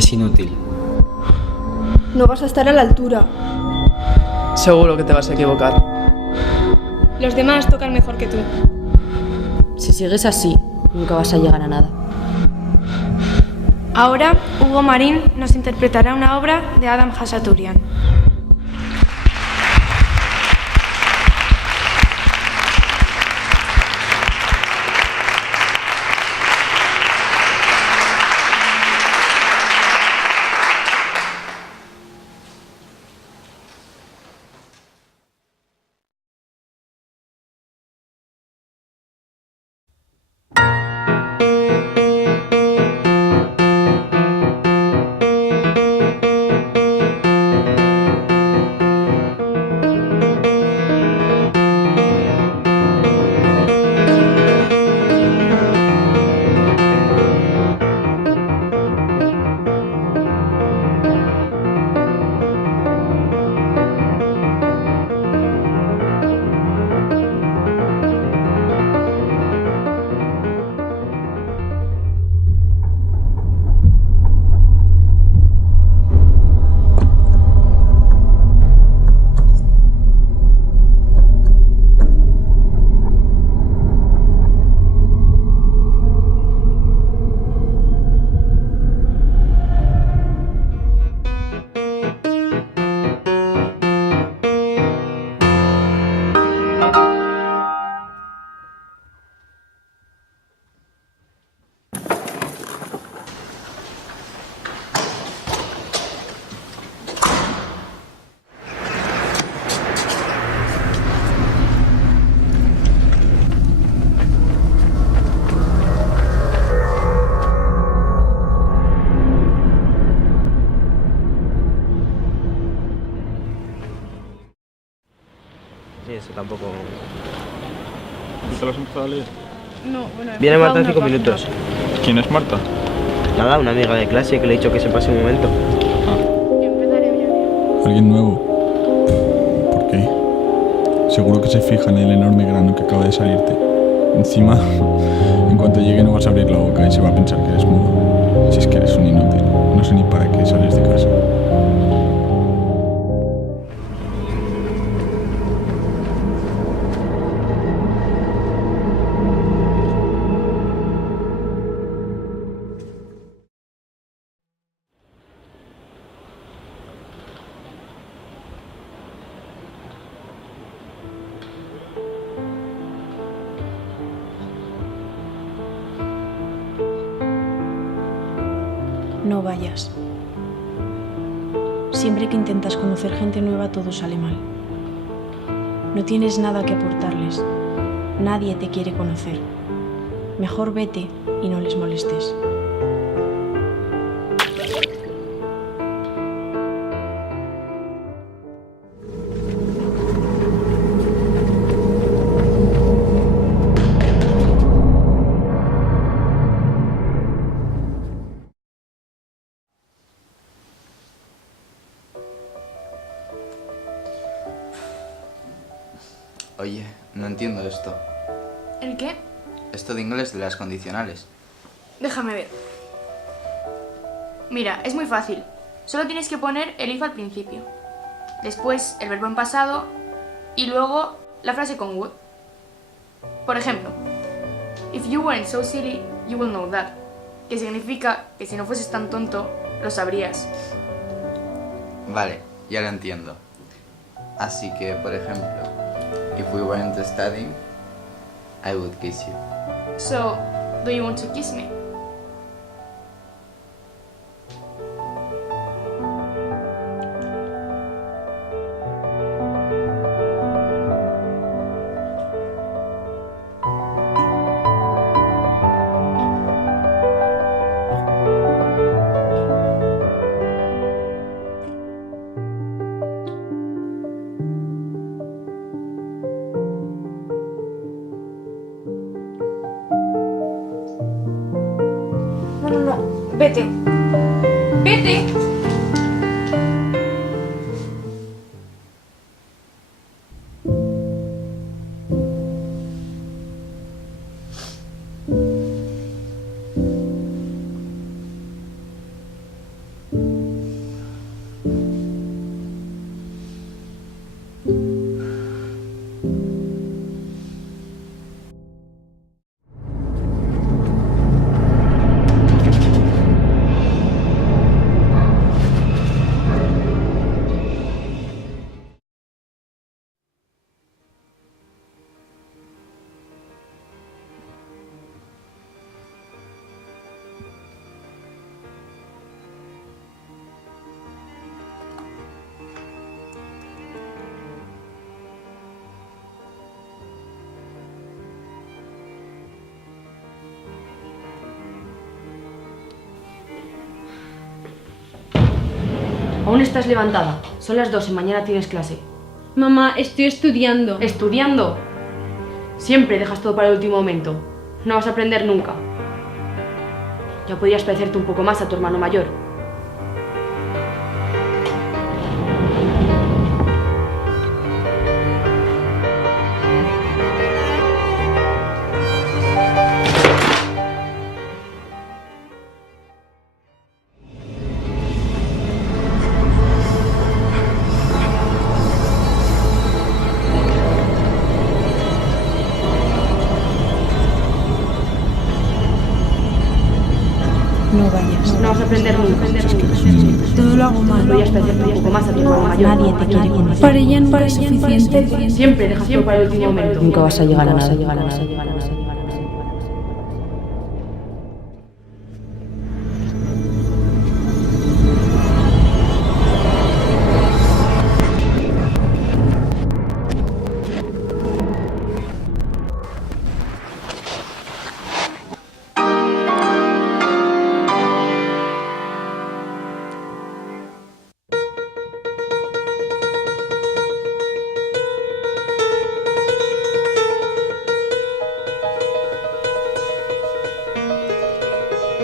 Es inútil. No vas a estar a la altura. Seguro que te vas a equivocar. Los demás tocan mejor que tú. Si sigues así, nunca vas a llegar a nada. Ahora, Hugo Marín nos interpretará una obra de Adam Khachaturian. Sí, eso tampoco. ¿Te lo has empezado a leer? No, bueno, Viene Marta en 5 minutos. ¿Quién es Marta? Nada, una amiga de clase que le he dicho que se pase un momento. ¿Alguien nuevo? ¿Por qué? Seguro que se fija en el enorme grano que acaba de salirte. Encima, en cuanto llegue no vas a abrir la boca y se va a pensar que eres mudo. Si es que eres un inútil. No sé ni para qué sales de casa. No vayas. Siempre que intentas conocer gente nueva todo sale mal. No tienes nada que aportarles. Nadie te quiere conocer. Mejor vete y no les molestes. Oye, no entiendo esto. ¿El qué? Esto de inglés de las condicionales. Déjame ver. Mira, es muy fácil. Solo tienes que poner el if al principio. Después el verbo en pasado y luego la frase con would. Por ejemplo, if you weren't so silly, you will know that. Que significa que si no fueses tan tonto, lo sabrías. Vale, ya lo entiendo. Así que, por ejemplo, if we weren't studying, I would kiss you. So, do you want to kiss me? No, vete. Vete. Aún estás levantada. Son las 2 y mañana tienes clase. Mamá, estoy estudiando. ¿Estudiando? Siempre dejas todo para el último momento. No vas a aprender nunca. Ya podrías parecerte un poco más a tu hermano mayor. No vayas. No vas a aprender nunca. Todo lo hago mal. Podrías parecerte un poco más a tu hermano mayor. Nadie te quiere conocer. Para ella no es suficiente. Siempre dejas todo para el último momento. Nunca vas a llegar a nada.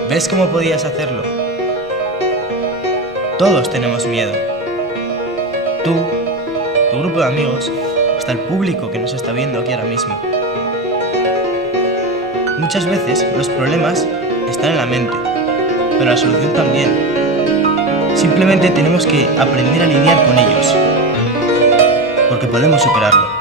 ¿Ves cómo podías hacerlo? Todos tenemos miedo. Tú, tu grupo de amigos, hasta el público que nos está viendo aquí ahora mismo. Muchas veces los problemas están en la mente, pero la solución también. Simplemente tenemos que aprender a lidiar con ellos, porque podemos superarlo.